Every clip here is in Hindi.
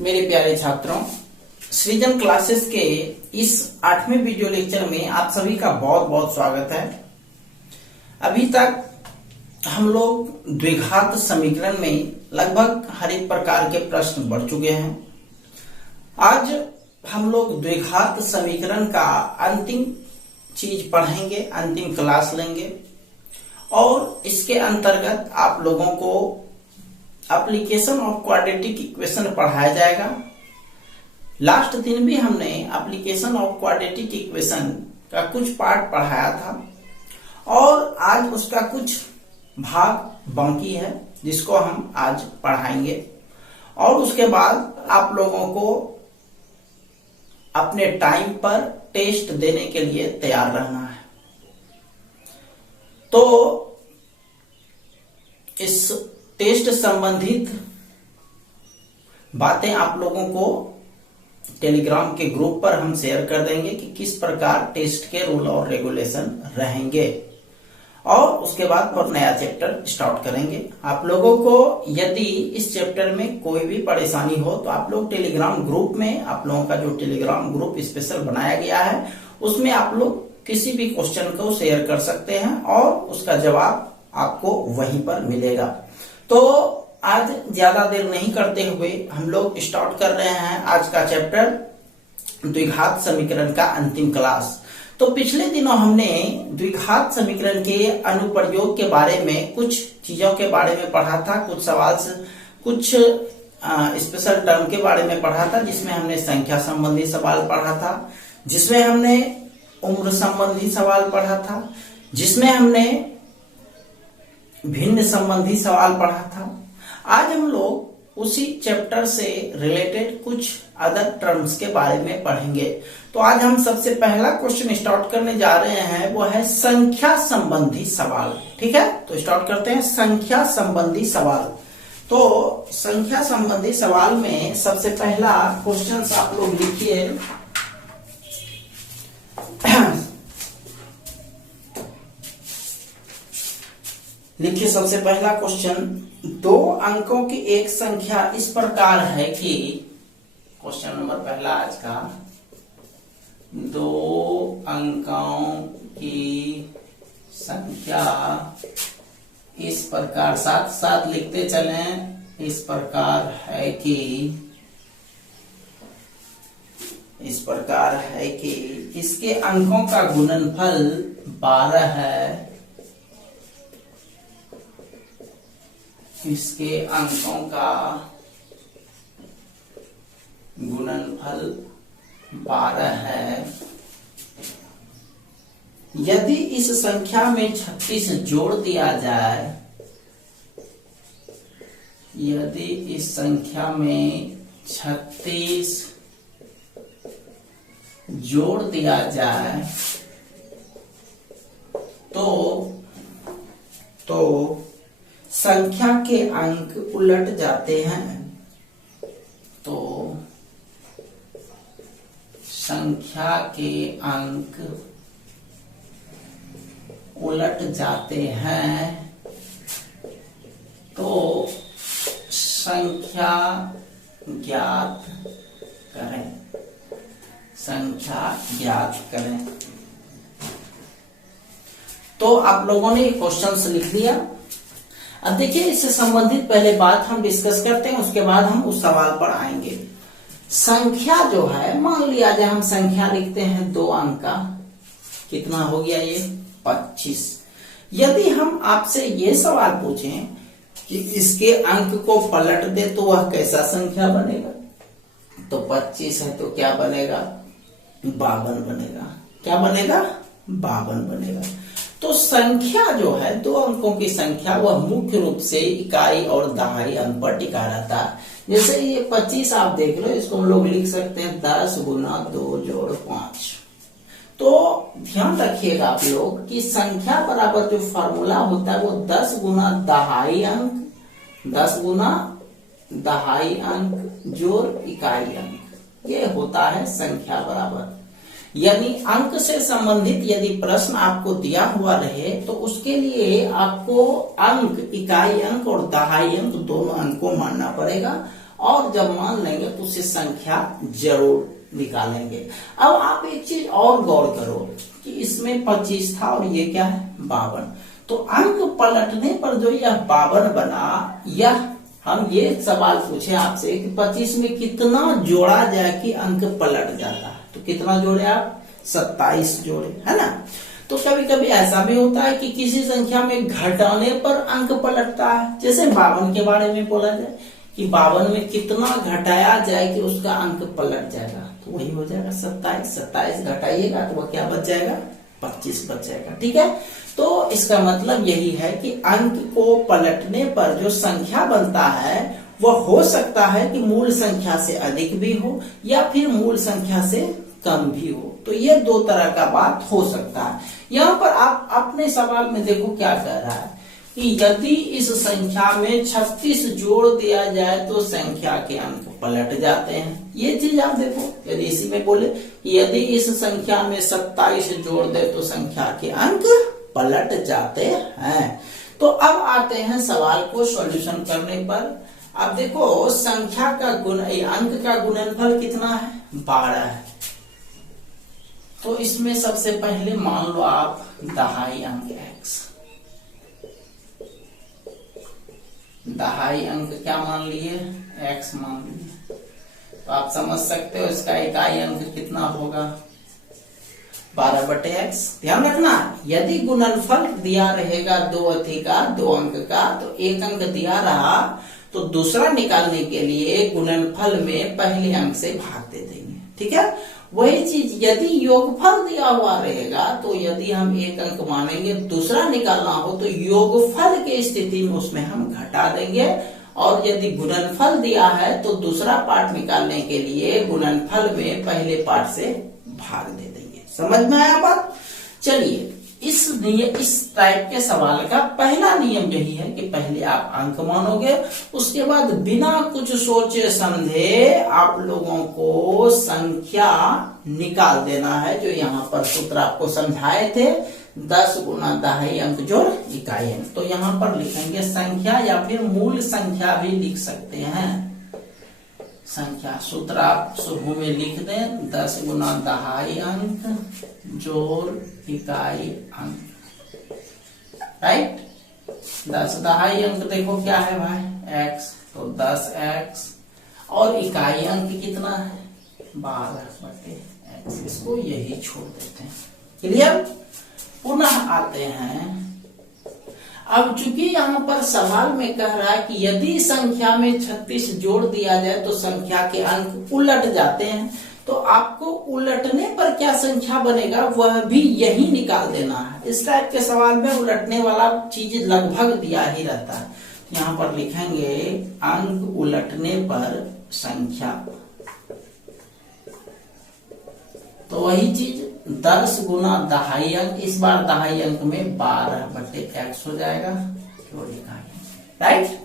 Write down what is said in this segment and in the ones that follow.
मेरे प्यारे छात्रों, सृजन क्लासेस के इस 8वें वीडियो लेक्चर में आप सभी का बहुत बहुत स्वागत है। अभी तक हम लोग द्विघात समीकरण में लगभग हर एक प्रकार के प्रश्न बढ़ चुके हैं। आज हम लोग द्विघात समीकरण का अंतिम चीज पढ़ेंगे, अंतिम क्लास लेंगे और इसके अंतर्गत आप लोगों को एप्लीकेशन ऑफ क्वाड्रेटिक इक्वेशन पढ़ाया जाएगा। लास्ट दिन भी हमने एप्लीकेशन ऑफ क्वाड्रेटिक इक्वेशन का कुछ पार्ट पढ़ाया था और आज उसका कुछ भाग बाकी है जिसको हम आज पढ़ाएंगे और उसके बाद आप लोगों को अपने टाइम पर टेस्ट देने के लिए तैयार रहना है। तो इस टेस्ट संबंधित बातें आप लोगों को टेलीग्राम के ग्रुप पर हम शेयर कर देंगे कि किस प्रकार टेस्ट के रूल और रेगुलेशन रहेंगे और उसके बाद और नया चैप्टर स्टार्ट करेंगे। आप लोगों को यदि इस चैप्टर में कोई भी परेशानी हो तो आप लोग टेलीग्राम ग्रुप में, आप लोगों का जो टेलीग्राम ग्रुप स्पेशल बनाया गया है उसमें आप लोग किसी भी क्वेश्चन को शेयर कर सकते हैं और उसका जवाब आपको वहीं पर मिलेगा। तो आज ज्यादा देर नहीं करते हुए हम लोग स्टार्ट कर रहे हैं आज का चैप्टर द्विघात समीकरण का अंतिम क्लास। तो पिछले दिनों हमने द्विघात समीकरण के अनुप्रयोग के बारे में कुछ चीजों के बारे में पढ़ा था, कुछ सवाल से कुछ स्पेशल टर्म के बारे में पढ़ा था, जिसमें हमने संख्या संबंधी सवाल पढ़ा था, जिसमें हमने उम्र संबंधी सवाल पढ़ा था, जिसमें हमने भिन्न संबंधी सवाल पढ़ा था। आज हम लोग उसी चैप्टर से रिलेटेड कुछ अदर टर्म्स के बारे में पढ़ेंगे। तो आज हम सबसे पहला क्वेश्चन स्टार्ट करने जा रहे हैं, वो है संख्या संबंधी सवाल। ठीक है, तो स्टार्ट करते हैं संख्या संबंधी सवाल। तो संख्या संबंधी सवाल में सबसे पहला क्वेश्चन आप लोग लिखिए। लिखिए सबसे पहला क्वेश्चन, 2 अंकों की एक संख्या इस प्रकार है कि, क्वेश्चन नंबर पहला आज का, 2 अंकों की संख्या इस प्रकार, साथ साथ लिखते चलें, इस प्रकार है कि, इस प्रकार है कि इसके अंकों का गुणनफल 12 है, इसके अंकों का गुणनफल 12 है। यदि इस संख्या में 36 जोड़ दिया जाए, यदि इस संख्या में 36 जोड़ दिया जाए तो संख्या के अंक उलट जाते हैं। तो संख्या के अंक उलट जाते हैं तो संख्या ज्ञात करें, संख्या ज्ञात करें। तो आप लोगों ने क्वेश्चन लिख दिया। अब देखिए, इससे संबंधित पहले बात हम डिस्कस करते हैं, उसके बाद हम उस सवाल पर आएंगे। संख्या जो है, मान लिया जाए हम संख्या लिखते हैं 2 अंक का, कितना हो गया ये 25। यदि हम आपसे ये सवाल पूछें कि इसके अंक को पलट दे तो वह कैसा संख्या बनेगा, तो 25 है तो क्या बनेगा, 52 बनेगा। क्या बनेगा, 52 बनेगा। तो संख्या जो है, 2 अंकों की संख्या, वह मुख्य रूप से इकाई और दहाई अंक पर टिका रहता है। जैसे ये 25 आप देख लो, इसको हम लोग लिख सकते हैं 10 गुना 2 जोड़ 5। तो ध्यान रखिएगा आप लोग कि संख्या बराबर जो फॉर्मूला होता है वो 10 गुना दहाई अंक, 10 गुना दहाई अंक जोड़ इकाई अंक, ये होता है संख्या बराबर। यानी अंक से संबंधित यदि प्रश्न आपको दिया हुआ रहे तो उसके लिए आपको अंक, इकाई अंक और दहाई अंक दोनों अंक को मानना पड़ेगा और जब मान लेंगे तो उससे संख्या जरूर निकालेंगे। अब आप एक चीज और गौर करो कि इसमें 25 था और ये क्या है 52, तो अंक पलटने पर जो यह 52 बना, यह हम ये सवाल पूछे आपसे कि 25 में कितना जोड़ा जाए कि अंक पलट जाता है, तो कितना जोड़े आप 27 जोड़े, है ना। तो कभी कभी ऐसा भी होता है कि किसी संख्या में घटाने पर अंक पलटता है, जैसे 52 के बारे में बोला जाए कि 52 में कितना घटाया जाए कि उसका अंक पलट जाएगा, तो वही हो जाएगा 27। 27 घटाइएगा तो वह क्या बच जाएगा 25 बच जाएगा, ठीक है। तो इसका मतलब यही है कि अंक को पलटने पर जो संख्या बनता है वह हो सकता है कि मूल संख्या से अधिक भी हो या फिर मूल संख्या से कम भी हो, तो ये दो तरह का बात हो सकता है। यहाँ पर आप अपने सवाल में देखो क्या कह रहा है कि यदि इस संख्या में 36 जोड़ दिया जाए तो संख्या के अंक पलट जाते हैं। ये चीज आप देखो, यदि इसी में बोले यदि इस संख्या में 27 जोड़ दे तो संख्या के अंक पलट जाते हैं। तो अब आते हैं सवाल को सॉल्यूशन करने पर। अब देखो संख्या का अंक का गुणनफल कितना है 12 है, तो इसमें सबसे पहले मान लो आप दहाई अंक x, दहाई अंक क्या मान लिए x मान लिए, तो आप समझ सकते हो इसका इकाई अंक कितना होगा 12/x। ध्यान रखना यदि गुणनफल दिया रहेगा 2 अधिका 2 अंक का, तो एक अंक दिया रहा तो दूसरा निकालने के लिए गुणनफल में पहले अंक से भाग दे देंगे, ठीक है। वही चीज यदि योगफल दिया हुआ रहेगा तो यदि हम एक अंक मानेंगे दूसरा निकालना हो तो योगफल की स्थिति में उसमें हम घटा देंगे, और यदि गुणनफल दिया है तो दूसरा पार्ट निकालने के लिए गुणनफल में पहले पार्ट से भाग दे देंगे। समझ में आया बात। चलिए इस टाइप के सवाल का पहला नियम यही है कि पहले आप अंक मानोगे, उसके बाद बिना कुछ सोचे समझे आप लोगों को संख्या निकाल देना है, जो यहाँ पर सूत्र आपको समझाए थे 10 गुना दहाई अंक जोड़ इकाई अंक। तो यहाँ पर लिखेंगे संख्या या फिर मूल संख्या भी लिख सकते हैं। संख्या सूत्र आप शुरू में लिख दें 10 गुना दहाई अंक जोड़ इकाई अंक, राइट। 10 दहाई अंक देखो क्या है भाई x, तो 10x, और इकाई अंक कितना है 12/x, इसको यही छोड़ देते हैं। क्लियर। पुनः आते हैं, अब चूंकि यहाँ पर सवाल में कह रहा है कि यदि संख्या में 36 जोड़ दिया जाए तो संख्या के अंक उलट जाते हैं, तो आपको उलटने पर क्या संख्या बनेगा वह भी यही निकाल देना है। इस टाइप के सवाल में उलटने वाला चीज लगभग दिया ही रहता है। यहाँ पर लिखेंगे अंक उलटने पर संख्या, तो वही चीज 10 गुना दहाई अंक, इस बार दहाई अंक में 12/x हो जाएगा, राइट।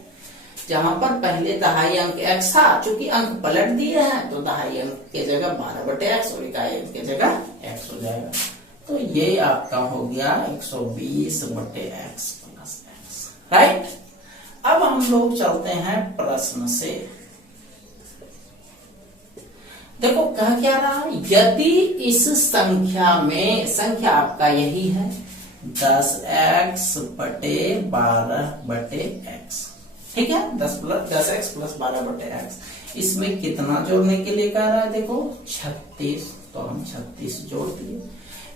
जहां पर पहले दहाई अंक x था, चूंकि अंक पलट दिए हैं तो दहाई अंक के जगह 12/x और इकाई अंक के जगह x हो जाएगा। तो ये आपका हो गया 120/x + x, राइट। अब हम लोग चलते हैं प्रश्न से। देखो कह क्या रहा है, यदि इस संख्या में, संख्या आपका यही है 10x/12/x, ठीक है, 10x + 12/x। इसमें कितना जोड़ने के लिए कह रहा है देखो 36, तो हम 36 जोड़ दिए।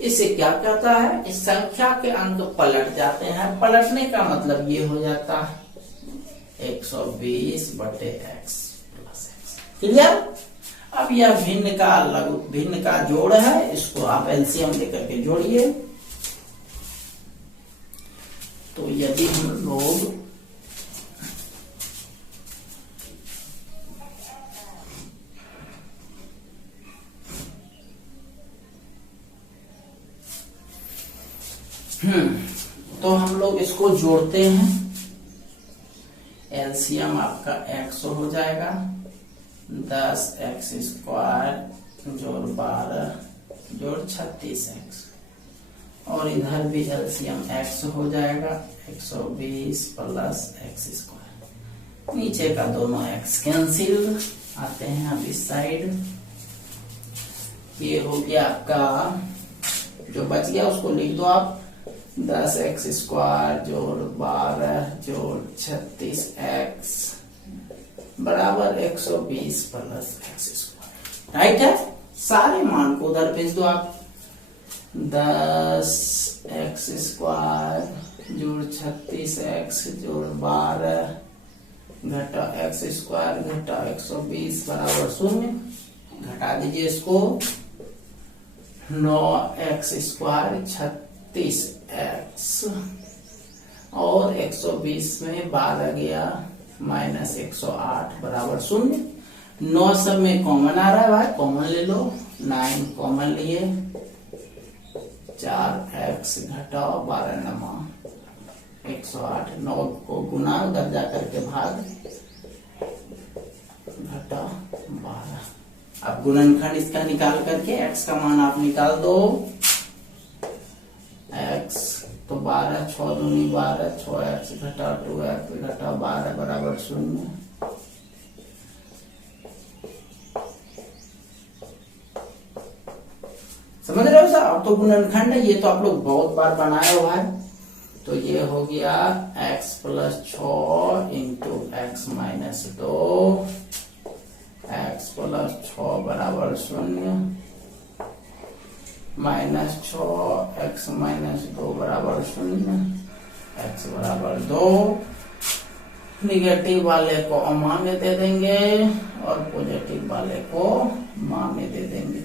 इससे क्या कहता है, इस संख्या के अंक पलट जाते हैं। पलटने का मतलब ये हो जाता है 120/x + x। क्लियर। अब यह भिन्न का जोड़ है, इसको आप एलसीएम लेकर के जोड़िए। तो यदि हम लोग तो हम लोग इसको जोड़ते हैं, एलसीएम आपका 100 हो जाएगा, 10x² जोड़ 12 जोड़ 36x, और इधर भी एलसीएम x हो जाएगा 120 + x²। नीचे का दोनों x कैंसिल। आते हैं अब इस साइड। ये हो गया आपका, जो बच गया उसको लिख दो आप, 10x² जोड़ 12 जोड़ 36x बराबर 120 प्लस x²। राइट है। सारे मान को उधर भेज दो आप। 10x² जोड़ 36x जोड़ 12 घटा x² घटा 120 बराबर 0। घटा दीजिए इसको। 9x² 36x और 120 में 12 गया माइनस 108 बराबर 0। 9 सब में कॉमन आ रहा है भाई, कॉमन ले लो। 9 कॉमन लिए, 4x घटाओ 12 नमा 108। 9 को गुना उधर जाकर के भाग घटा 12। अब गुणनखंड इसका निकाल करके x का मान आप निकाल दो। x तो 12 6 दूनी 12, 6x घटा 2x घटा 12 बराबर 0। समझ रहे हो सर। अब तो गुणनखंड है, ये तो आप लोग बहुत बार बनाए हो भाई। तो ये हो गया x plus 6 into x minus 2, x plus 6 बराबर 0 माइनस 6 x माइनस 2 बराबर 0, x बराबर 2। निगेटिव वाले को अमान्य दे देंगे और पॉजिटिव वाले को मान्य दे देंगे।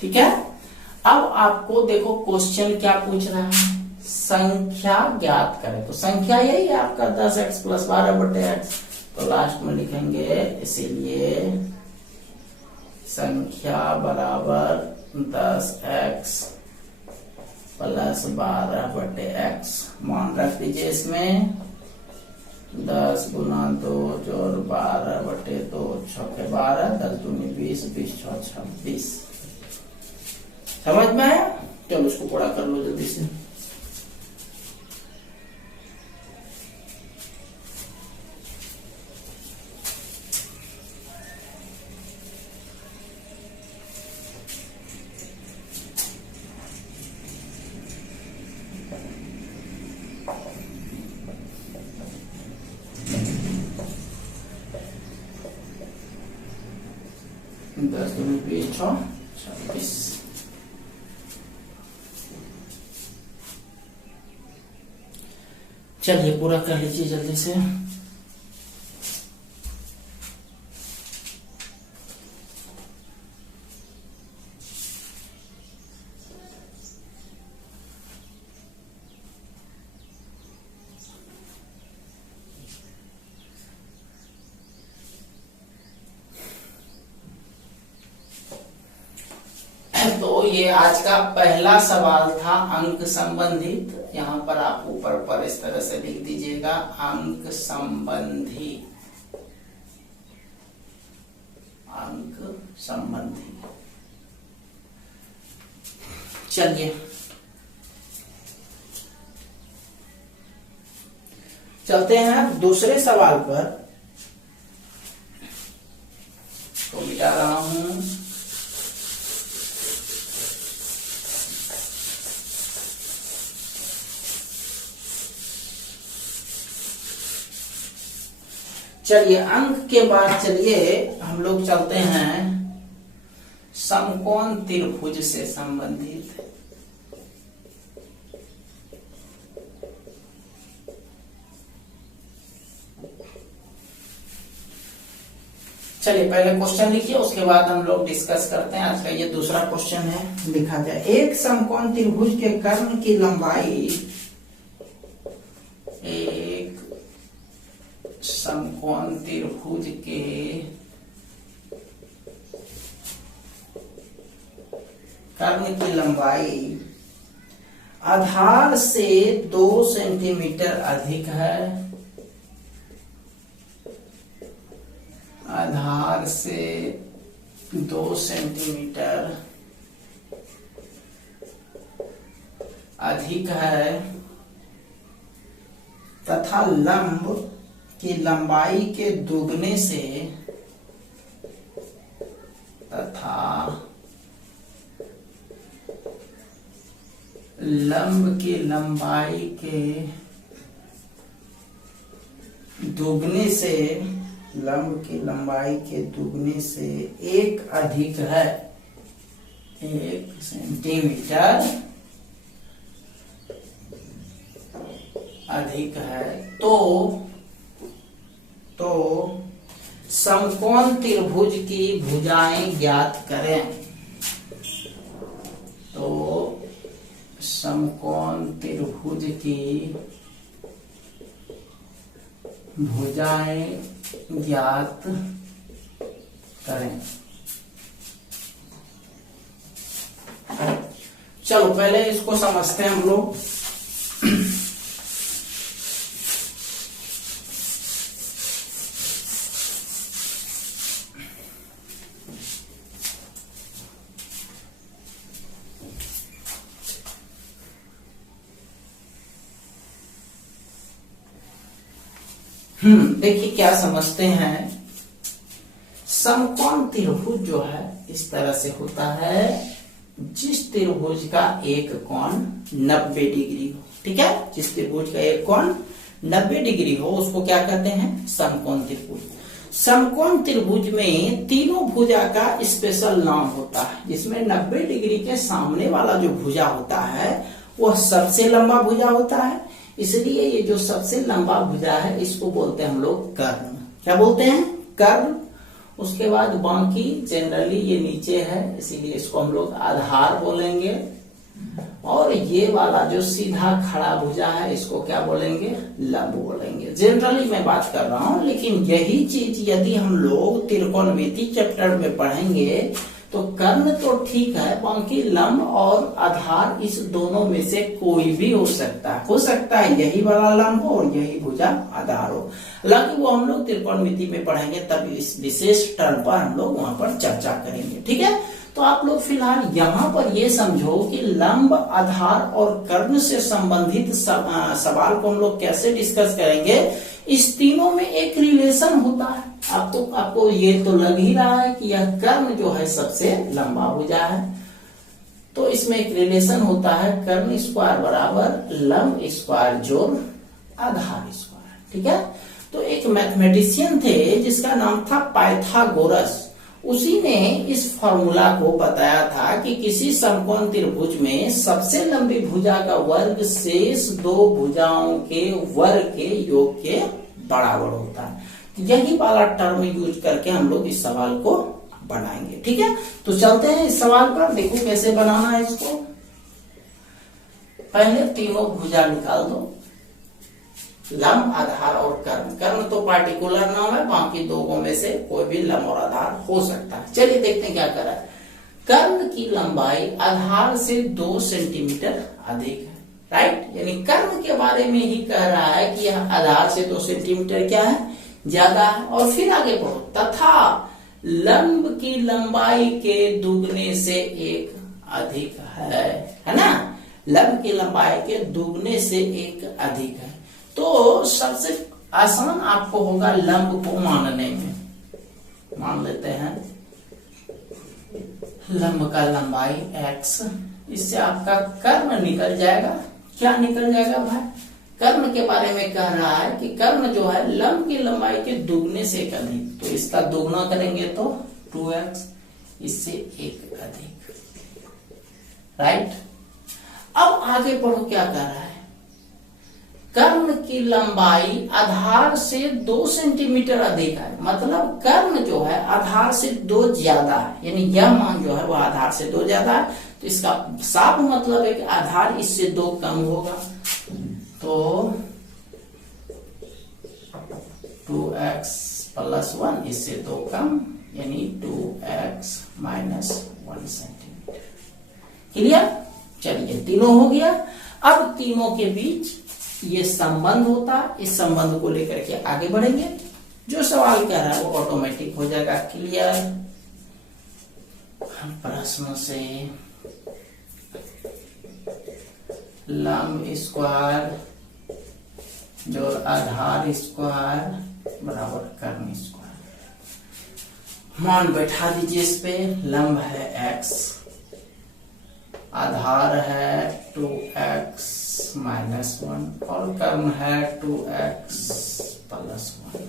ठीक है। अब आपको देखो क्वेश्चन क्या पूछ रहा है, संख्या ज्ञात करें। तो संख्या यही है आपका 10x प्लस 12 बटे x। तो लास्ट में लिखेंगे, इसीलिए संख्या बराबर 10x प्लस 12 बटे x। मान रख दीजिए इसमें 10 गुना 2 जोड़ 12 बटे 2 छक्के 12, 10 दूनी 20, 20 छः 26। समझ में आया। चलो उसको पूरा कर लो जल्दी से। दस दूनी 20 छः 26। चलिए पूरा कर लीजिए जल्दी से। तो ये आज का पहला सवाल था अंक संबंधित। यहाँ पर आप ऊपर इस तरह से लिख दीजिएगा, अंक संबंधी, अंक संबंधी। चलिए चलते हैं दूसरे सवाल पर। तो मिटा रहा हूं। चलिए अंक के बाद चलिए हम लोग चलते हैं समकोण त्रिभुज से संबंधित। चलिए पहले क्वेश्चन लिखिए, उसके बाद हम लोग डिस्कस करते हैं। आज का ये दूसरा क्वेश्चन है। लिखा जाए, एक समकोण त्रिभुज के कर्ण की लंबाई, एक समकोण त्रिभुज के कर्ण की लंबाई आधार से 2 सेंटीमीटर अधिक है, आधार से 2 सेंटीमीटर अधिक है तथा लंब की लंबाई के दुगने से तथा लंब की लंबाई के दुगने से एक अधिक है 1 सेंटीमीटर अधिक है तो समकोण त्रिभुज की भुजाएं ज्ञात करें। तो समकोण त्रिभुज की भुजाएं ज्ञात करें। चलो पहले इसको समझते हैं हम लोग। देखिए क्या समझते हैं। समकोण त्रिभुज जो है इस तरह से होता है, जिस त्रिभुज का एक कोण 90 डिग्री हो। ठीक है, जिस त्रिभुज का एक कोण 90 डिग्री हो उसको क्या कहते हैं, समकोण त्रिभुज। समकोण त्रिभुज में तीनों भुजा का स्पेशल नाम होता है, जिसमें 90 डिग्री के सामने वाला जो भुजा होता है वह सबसे लंबा भुजा होता है। इसलिए ये जो सबसे लंबा भुजा है इसको बोलते हैं हम लोग कर्ण। क्या बोलते हैं, कर्ण। उसके बाद बाकी जनरली ये नीचे है, इसीलिए इसको हम लोग आधार बोलेंगे। और ये वाला जो सीधा खड़ा भुजा है इसको क्या बोलेंगे, लंब बोलेंगे। जनरली मैं बात कर रहा हूं, लेकिन यही चीज यदि हम लोग त्रिकोणमिति चैप्टर में पढ़ेंगे तो कर्ण तो ठीक है, बाकी लंब और आधार इस दोनों में से कोई भी हो सकता है यही वाला लंब हो और यही भुजा आधार हो। हालांकि वो हम लोग त्रिकोणमिति में पढ़ेंगे, तब इस विशेष टर्म पर हम लोग वहां पर चर्चा करेंगे। ठीक है, तो आप लोग फिलहाल यहाँ पर ये समझो कि लंब, आधार और कर्ण से संबंधित सवाल को हम लोग कैसे डिस्कस करेंगे। इस तीनों में एक रिलेशन होता है। आपको ये तो लग ही रहा है कि यह कर्ण जो है सबसे लंबा भुजा है, तो इसमें एक रिलेशन होता है, कर्ण स्क्वायर बराबर लंब स्क्वायर जोड़ आधार स्क्वायर। ठीक है, तो एक मैथमेटिशियन थे जिसका नाम था पाइथागोरस। उसी ने इस फॉर्मूला को बताया था कि किसी समकोण त्रिभुज में सबसे लंबी भुजा का वर्ग शेष दो भुजाओं के वर्ग के योग के बराबर होता है। यही वाला टर्म यूज करके हम लोग इस सवाल को बनाएंगे। ठीक है, तो चलते हैं इस सवाल पर। देखो कैसे बनाना है इसको। पहले तीनों भुजा निकाल दो, लंब, आधार और कर्ण। कर्ण तो पार्टिकुलर नाम है, बाकी दोनों में से कोई भी लंब और आधार हो सकता है। चलिए देखते हैं क्या करा है। कर्ण की लंबाई आधार से 2 सेंटीमीटर अधिक है, राइट। यानी कर्ण के बारे में ही कह रहा है कि यह आधार से 2 सेंटीमीटर क्या है, ज्यादा है। और फिर आगे बढ़ो, तथा लंब की लंबाई के दुगने से एक अधिक है ना। लंब की लंबाई के दुगने से एक अधिक है। तो सबसे आसान आपको होगा लंब को मानने में। मान लेते हैं लंब का लंबाई x, इससे आपका कर्ण निकल जाएगा। क्या निकल जाएगा भाई, कर्ण के बारे में कह रहा है कि कर्ण जो है लंब की लंबाई के दुगने से एक अधिक, तो इसका दोगुना करेंगे तो 2x, इससे एक अधिक, राइट। अब आगे बढ़ो, क्या कह रहा है, कर्ण की लंबाई आधार से 2 सेंटीमीटर अधिक है। मतलब कर्ण जो है आधार से 2 ज्यादा है, यानी यह मान जो है वह आधार से 2 ज्यादा है। तो इसका साफ मतलब है कि आधार इससे 2 कम होगा। तो 2x + 1 इससे 2 कम, यानी 2x - 1 सेंटीमीटर। क्लियर। चलिए तीनों हो गया। अब तीनों के बीच ये संबंध होता, इस संबंध को लेकर के आगे बढ़ेंगे। जो सवाल कह रहा है वो ऑटोमेटिक हो जाएगा क्लियर। हम प्रश्न से लंब स्क्वायर जोड़ आधार स्क्वायर बराबर कर्ण स्क्वायर। मान बैठा दीजिए इस पे। लंब है x, आधार है 2x माइनस 1 और कर्ण है 2x प्लस 1।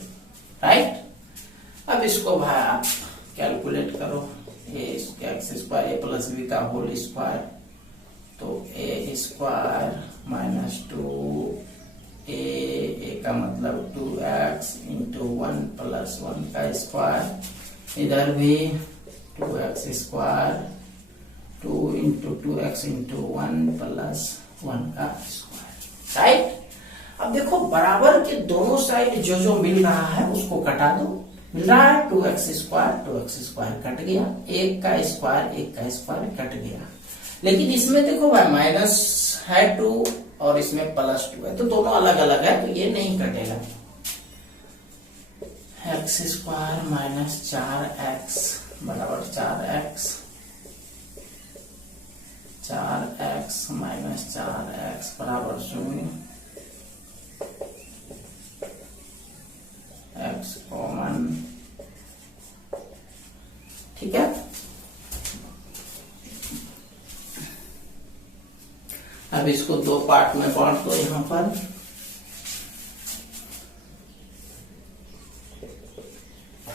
राइट। अब इसको भाई आप कैलकुलेट करो। एक्स स्क्वायर ए प्लस बी का होल स्क्वायर, तो ए स्क्वायर माइनस 2 का मतलब 2x इंटू 1 प्लस 1 का स्क्वायर। इधर भी 2x square 2 into 2x into 1 plus 1 का स्क्वायर। राइट। अब देखो बराबर के दोनों साइड जो जो मिल रहा है उसको कटा दो। मिल रहा है 2x स्क्वायर कट गया, एक का स्क्वायर कट गया। लेकिन इसमें देखो भाई माइनस है 2 और इसमें प्लस 2 है, तो दोनों अलग अलग है, तो ये नहीं कटेगा। x स्क्वायर माइनस 4x बराबर 4x माइनस 4x बराबर 0। x कॉमन, ठीक है। अब इसको दो पार्ट में बांट दो। यहां पर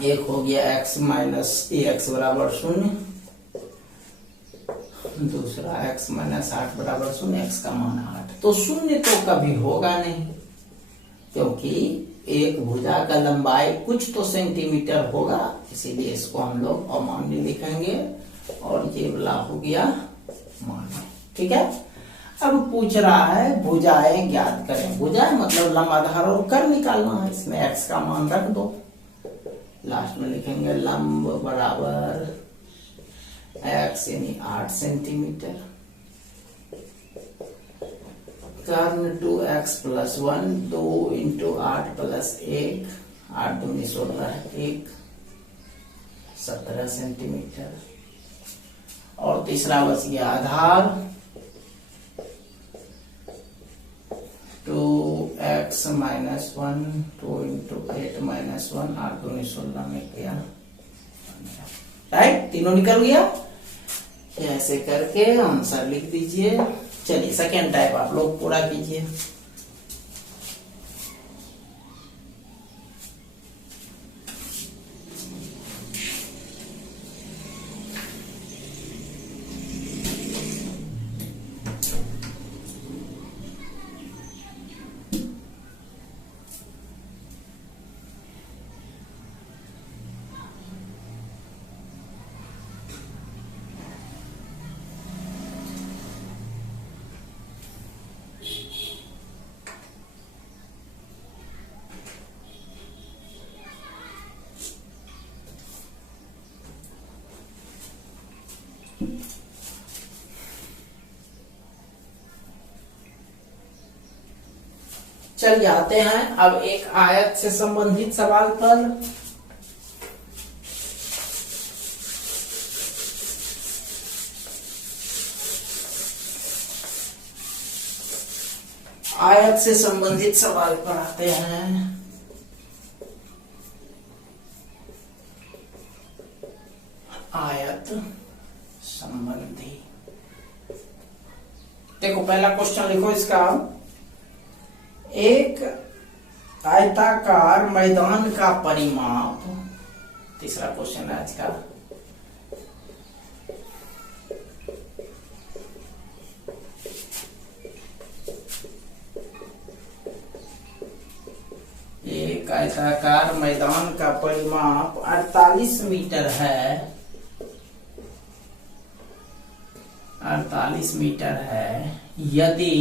एक हो गया x माइनस एक्स बराबर 0, दूसरा x माइनस 8 बराबर 0, x का मान 8। तो 0 तो कभी होगा नहीं, क्योंकि एक भुजा का लंबाई कुछ तो सेंटीमीटर होगा, इसीलिए इसको हम लोग अमान्य लिखेंगे और ये वाला हो गया मान्य। ठीक है। अब पूछ रहा है भुजाएं ज्ञात करें। भुजाएं मतलब लंब, आधार और कर्ण निकालना है। इसमें x का मान रख दो, लास्ट में लिखेंगे लंब बराबर x यानी 8 सेंटीमीटर, कर्ण 2x प्लस 1, 2 इंटू 8 प्लस 1, 8 दूनी 16 है, 1 17 सेंटीमीटर। और तीसरा बच गया आधार 2x माइनस 1, 2 इंटू 8 माइनस 1, 8 दूनी 16 में गया। राइट, तीनों निकल गया। ऐसे करके आंसर लिख दीजिए। चलिए सेकेंड टाइप आप लोग पूरा कीजिए। चलिए आते हैं अब एक आयत से संबंधित सवाल पर। आयत से संबंधित सवाल पर आते हैं। आयत संबंधी, देखो पहला क्वेश्चन लिखो इसका। एक आयताकार मैदान का परिमाप, तीसरा क्वेश्चन है आज का। एक आयताकार मैदान का परिमाप 48 मीटर है, 48 मीटर है। यदि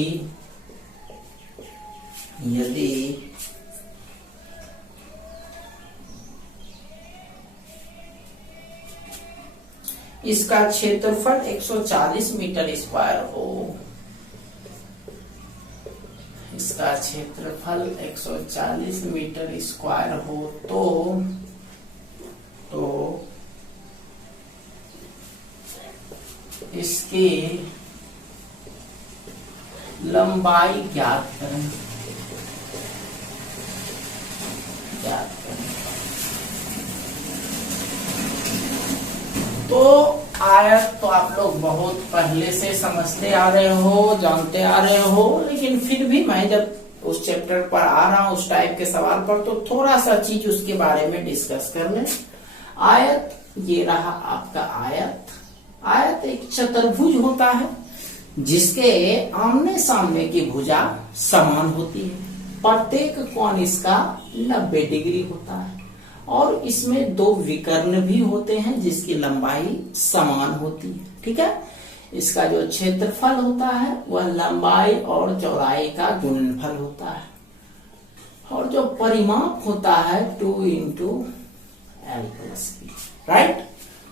इसका क्षेत्रफल 140 मीटर स्क्वायर हो, इसका क्षेत्रफल 140 मीटर स्क्वायर हो तो इसकी लंबाई ज्ञात करें। ज्ञात करने का। तो आयत तो आप लोग बहुत पहले से समझते आ रहे हो, जानते आ रहे हो, लेकिन फिर भी मैं जब उस चैप्टर पर आ रहा हूं, उस टाइप के सवाल पर, तो थोड़ा सा चीज उसके बारे में डिस्कस कर लें। आयत, ये रहा आपका आयत। आयत एक चतुर्भुज होता है जिसके आमने सामने की भुजा समान होती है। प्रत्येक कोण इसका 90 डिग्री होता है और इसमें 2 विकर्ण भी होते हैं जिसकी लंबाई समान होती है। ठीक है, इसका जो क्षेत्रफल होता है वह लंबाई और चौड़ाई का गुणनफल होता है और जो परिमाप होता है 2 × L+B। राइट,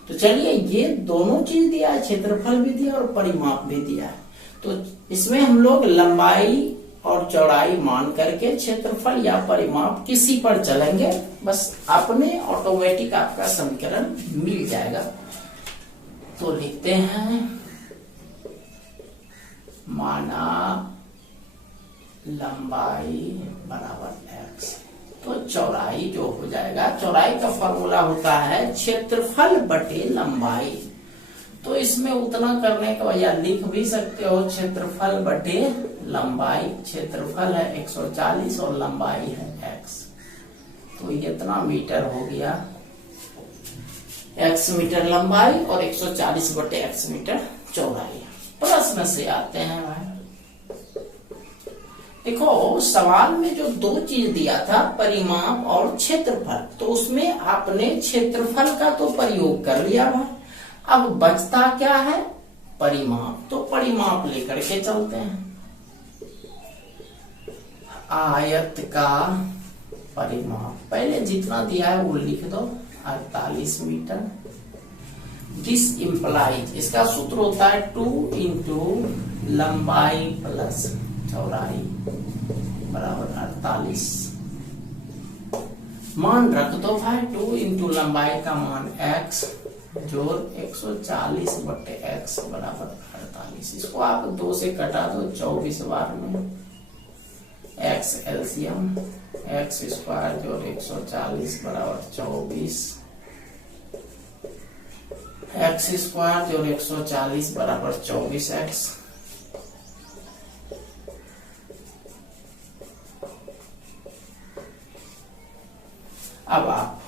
तो चलिए ये दोनों चीज दिया है, क्षेत्रफल भी दिया और परिमाप भी दिया है। तो इसमें हम लोग लंबाई और चौड़ाई मान करके क्षेत्रफल या परिमाप किसी पर चलेंगे, बस अपने ऑटोमेटिक आपका समीकरण मिल जाएगा। तो लिखते हैं, माना लंबाई बराबर x, तो चौड़ाई जो हो जाएगा, चौड़ाई का फॉर्मूला होता है क्षेत्रफल बटे लंबाई। तो इसमें उतना करने का या लिख भी सकते हो क्षेत्रफल बटे लंबाई। क्षेत्रफल है 140 और लंबाई है x, तो इतना मीटर हो गया, x मीटर लंबाई और 140 बटे x मीटर चौड़ाई। प्रश्न से आते हैं भाई, देखो सवाल में जो 2 चीज दिया था, परिमाप और क्षेत्रफल, तो उसमें आपने क्षेत्रफल का तो प्रयोग कर लिया भाई। अब बचता क्या है, परिमाप, तो परिमाप लेकर के चलते हैं। आयत का परिमाप पहले जितना दिया है वो लिख दो, 48 मीटर। दिस इम्प्लाइज, इसका सूत्र होता है 2 × लंबाई प्लस चौड़ाई बराबर 48। मान रख दो भाई, 2 × लंबाई का मान x जोड़ 140 बटे x बराबर 48। इसको आप 2 से कटा दो 24 बार में, x एलसीएम x² जोड़ 140 बराबर 24, x² जोड़ 140 बराबर 24x। अब आप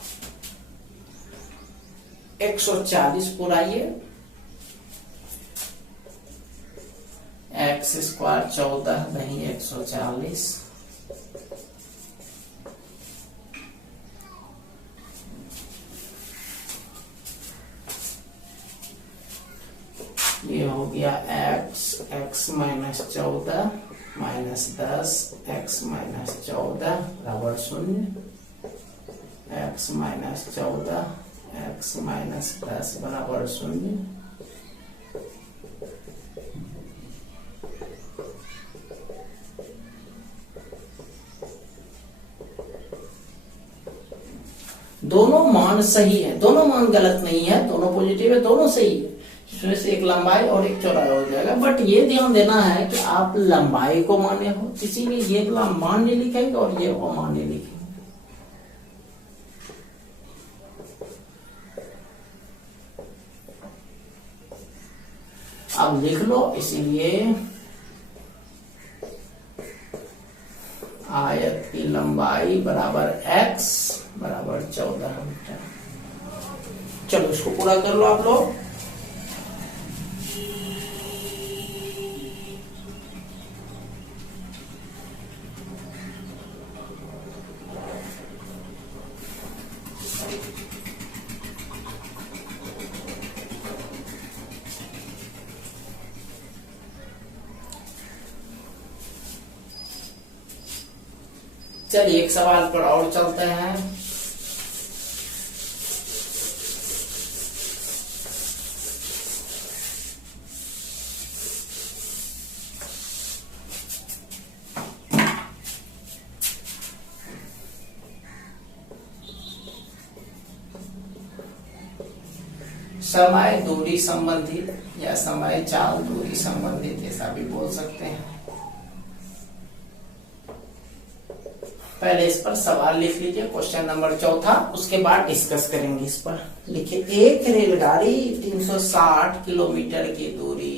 140 को लाइए, x² 14 नहीं 140, ये हो गया x minus 14 minus 10 x minus 14 बराबर 0, x माइनस 14 x माइनस 10 बराबर 0। दोनों मान सही है, दोनों मान गलत नहीं है, दोनों पॉजिटिव है, दोनों सही है। इसमें से एक लंबाई और एक चौड़ाई हो जाएगा, बट ये ध्यान देना है कि आप लंबाई को माने हो, इसीलिए ये मान नहीं लिखेंगे और ये अमान नहीं लिखेंगे। अब लिख लो, इसीलिए आयत की लंबाई बराबर x बराबर 14 मीटर। चलो इसको पूरा कर लो आप लोग। चलिए एक सवाल पर और चलते हैं। समय दूरी संबंधित या समय चाल दूरी संबंधित, ऐसा भी बोल सकते हैं। पहले इस पर सवाल लिख लीजिए, क्वेश्चन नंबर चौथा, उसके बाद डिस्कस करेंगे इस पर। लिखिए, एक रेलगाड़ी 360 किलोमीटर की दूरी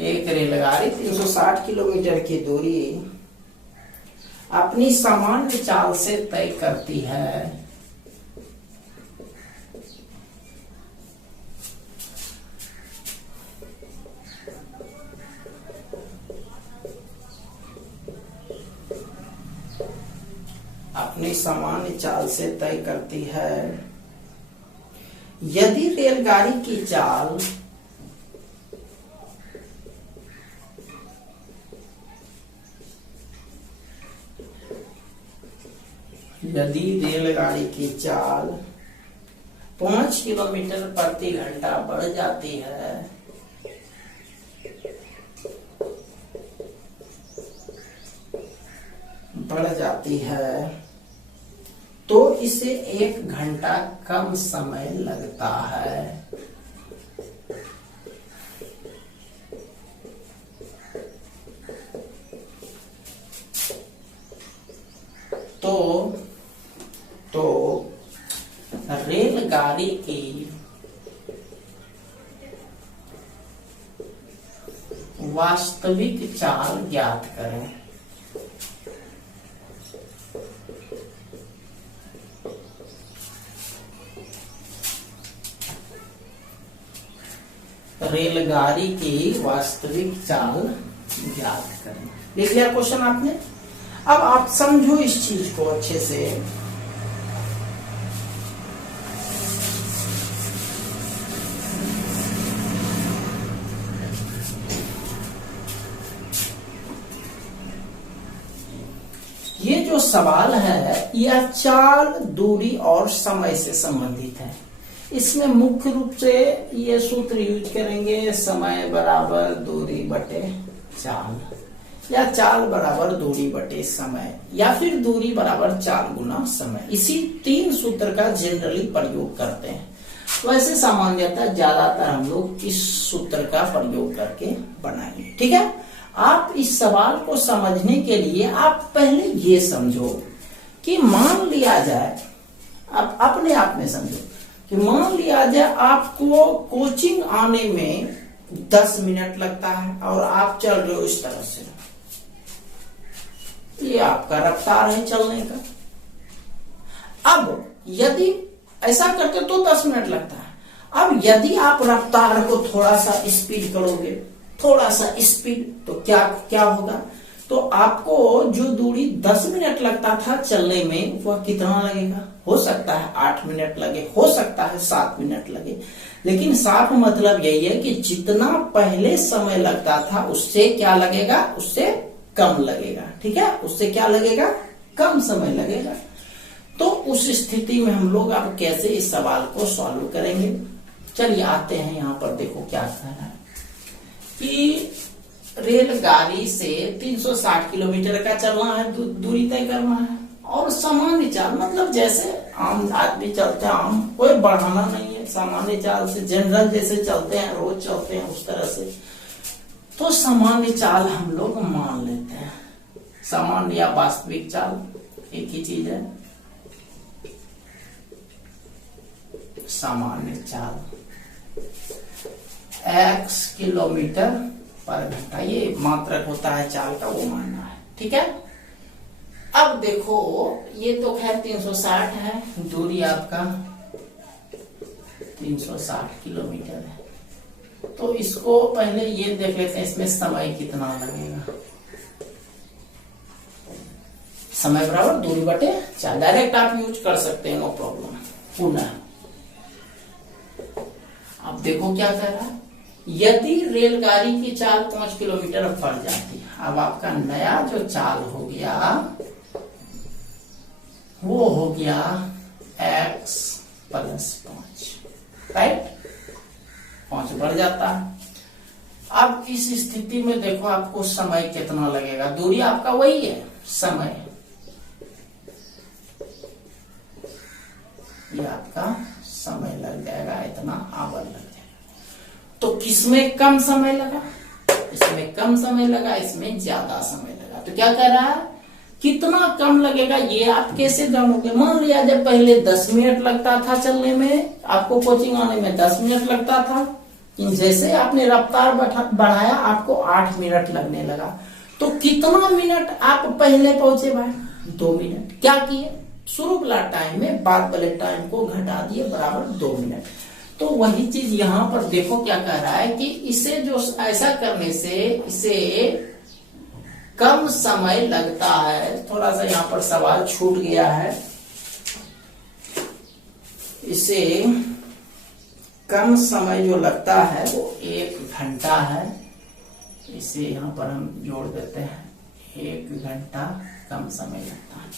एक रेलगाड़ी 360 किलोमीटर की दूरी अपनी सामान्य चाल से तय करती है। अपनी सामान्य चाल से तय करती है। यदि रेलगाड़ी की चाल यदि रेलगाड़ी की चाल 5 किलोमीटर प्रति घंटा बढ़ जाती है तो इसे 1 घंटा कम समय लगता है। तो रेलगाड़ी की वास्तविक चाल ज्ञात करें। रेलगाड़ी की वास्तविक चाल ज्ञात करें। लिख लिया क्वेश्चन आपने? अब आप समझो इस चीज को अच्छे से। ये जो सवाल है यह चाल, दूरी और समय से संबंधित है। इसमें मुख्य रूप से ये सूत्र यूज करेंगे, समय बराबर दूरी बटे चाल, या चाल बराबर दूरी बटे समय, या फिर दूरी बराबर चाल गुना समय। इसी 3 सूत्र का जनरली प्रयोग करते हैं। वैसे सामान्यतः ज्यादातर हम लोग इस सूत्र का प्रयोग करके बनाएंगे। ठीक है, आप इस सवाल को समझने के लिए आप पहले ये समझो कि मान लिया जाए, आप अपने आप में समझो कि मान लिया जाए आपको कोचिंग आने में 10 मिनट लगता है और आप चल रहे हो इस तरह से, ये आपका रफ्तार है चलने का। अब यदि ऐसा करते तो 10 मिनट लगता है। अब यदि आप रफ्तार को थोड़ा सा स्पीड करोगे, थोड़ा सा स्पीड, तो क्या होगा? तो आपको जो दूरी 10 मिनट लगता था चलने में, वह कितना लगेगा? हो सकता है 8 मिनट लगे, हो सकता है 7 मिनट लगे, लेकिन साफ मतलब यही है कि जितना पहले समय लगता था उससे क्या लगेगा? उससे कम लगेगा। ठीक है, उससे क्या लगेगा? कम समय लगेगा। तो उस स्थिति में हम लोग अब कैसे इस सवाल को सॉल्व करेंगे? चलिए आते हैं यहाँ पर। देखो क्या कह रहा है कि रेलगाड़ी से 360 किलोमीटर का चलना है, दूरी तय करना है, और सामान्य चाल मतलब जैसे आम आदमी चलते हैं, आम कोई बढ़ाना नहीं है, सामान्य चाल से, जनरल जैसे चलते हैं, रोज चलते हैं उस तरह से। तो सामान्य चाल हम लोग मान लेते हैं। सामान्य या वास्तविक चाल एक ही चीज है। सामान्य चाल x किलोमीटर पर घंटा, ये मात्रक होता है चाल का, वो मानना है। ठीक है, अब देखो ये तो खैर 360 है, दूरी आपका 360 किलोमीटर है। तो इसको पहले ये देख लेते हैं, इसमें समय कितना लगेगा। समय बराबर दूरी बटे चाल, डायरेक्ट आप यूज कर सकते हैं, नो प्रॉब्लम। पुनः अब देखो क्या कह रहा है, यदि रेलगाड़ी की चाल 5 किलोमीटर बढ़ जाती है, अब आपका नया जो चाल हो गया वो हो गया x + 5, राइट? 5 बढ़ जाता है। अब इस स्थिति में देखो आपको समय कितना लगेगा, दूरी आपका वही है, समय ये आपका समय लग जाएगा, इतना आवर लग जाएगा। तो किसमें कम समय लगा? इसमें कम समय लगा, इसमें ज्यादा समय लगा। तो क्या कह रहा है, कितना कम लगेगा ये आप कैसे जानोगे? मान लिया जब पहले 10 मिनट लगता था चलने में, आपको कोचिंग आने में 10 मिनट लगता था, जैसे आपने रफ्तार बढ़ाया आपको 8 मिनट लगने लगा। तो कितना मिनट आप पहले पहुंचे भाई? 2 मिनट। क्या किए? शुरू वाला टाइम में बाद वाले टाइम को घटा दिए, बराबर 2 मिनट। तो वही चीज यहां पर देखो क्या कह रहा है कि इसे जो ऐसा करने से इसे कम समय लगता है। थोड़ा सा यहाँ पर सवाल छूट गया है। इसे कम समय जो लगता है वो 1 घंटा है। इसे यहाँ पर हम जोड़ देते हैं, 1 घंटा कम समय लगता है।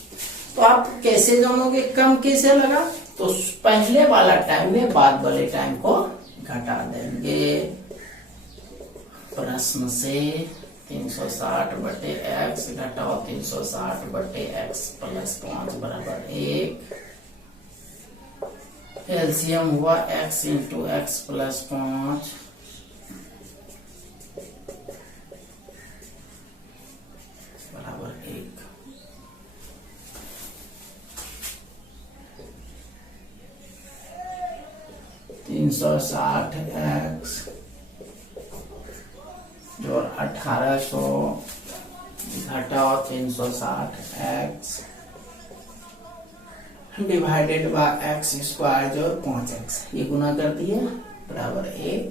तो आप कैसे जानोगे कम कैसे लगा? तो पहले वाला टाइम में बाद वाले टाइम को घटा देंगे। प्रश्न से 360/x घटाओ 360/x प्लस 5 बराबर 1। एलसीएम हुआ x इंटू एक्स प्लस 5 बराबर 1। तीन 360x जो 1800 घटाओ 360x divided by x square जो 5x, ये गुना कर दिए बराबर 1।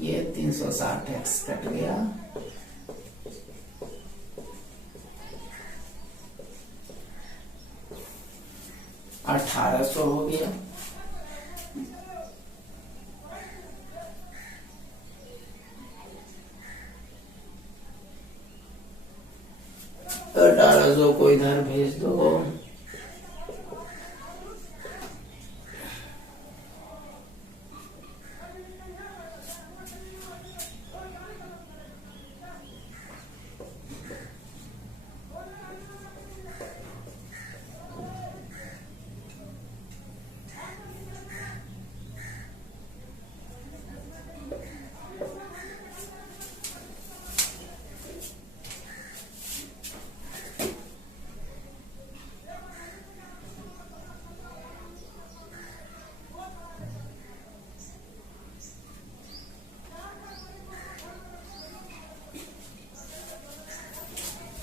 ये 360x कट गया, $1800 हो गया। तो 1800 को इधर भेज दो।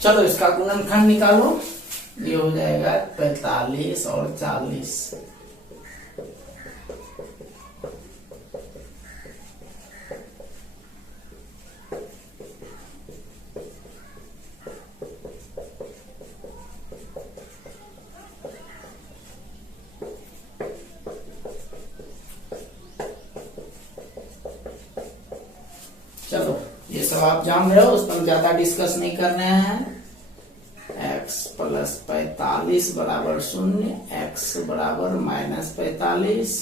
चलो इसका गुणनखंड निकालो। ये हो जाएगा 45 और 40। चलो ये सब आप जान रहे हो, उस पर ज्यादा डिस्कस नहीं करने हैं। x प्लस 45 बराबर 0, x बराबर माइनस 45,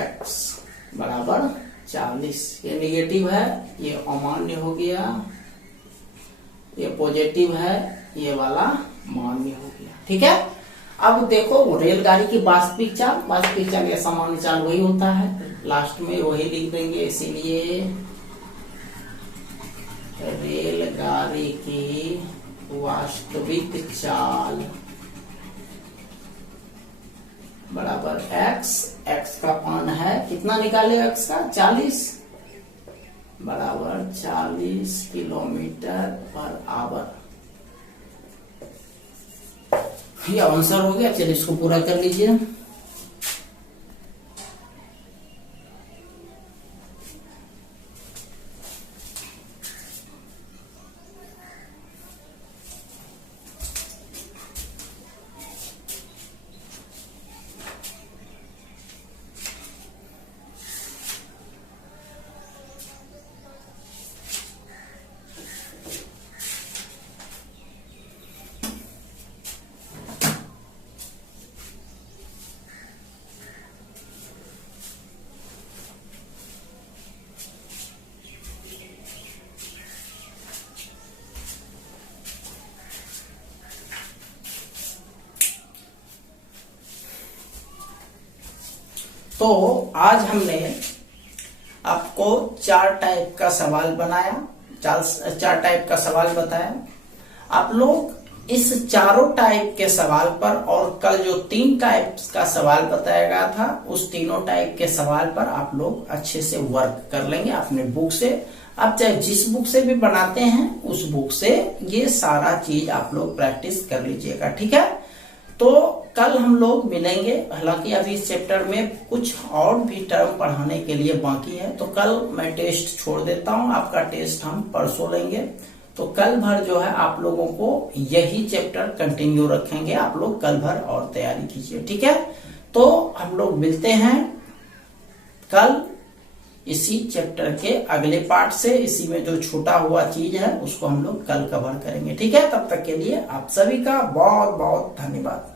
x बराबर 40। ये नेगेटिव है, ये अमान्य हो गया, ये पॉजिटिव है, ये वाला मान्य हो गया। ठीक है। अब देखो रेलगाड़ी की वास्तविक चाल या सामान्य चाल वही होता है, लास्ट में वही लिख देंगे। इसीलिए रेलगाड़ी की वास्तविक चाल बराबर x का मान है कितना निकाले x का 40 बराबर 40 किलोमीटर पर आवर। ये आंसर हो गया। चलिए इसको पूरा कर लीजिए। तो आज हमने आपको 4 टाइप का सवाल बनाया, 4 टाइप का सवाल बताया। आप लोग इस चारों टाइप के सवाल पर और कल जो 3 टाइप का सवाल बताया गया था उस तीनों टाइप के सवाल पर आप लोग अच्छे से वर्क कर लेंगे अपने बुक से। आप चाहे जिस बुक से भी बनाते हैं उस बुक से ये सारा चीज आप लोग प्रैक्टिस कर लीजिएगा, ठीक है। तो कल हम लोग मिलेंगे। हालांकि अभी इस चैप्टर में कुछ और भी टर्म पढ़ाने के लिए बाकी है, तो कल मैं टेस्ट छोड़ देता हूं। आपका टेस्ट हम परसों लेंगे। तो कल भर जो है आप लोगों को यही चैप्टर कंटिन्यू रखेंगे। आप लोग कल भर और तैयारी कीजिए, ठीक है। तो हम लोग मिलते हैं कल इसी चैप्टर के अगले पार्ट से। इसी में जो छूटा हुआ चीज है उसको हम लोग कल कवर करेंगे, ठीक है। तब तक के लिए आप सभी का बहुत बहुत धन्यवाद।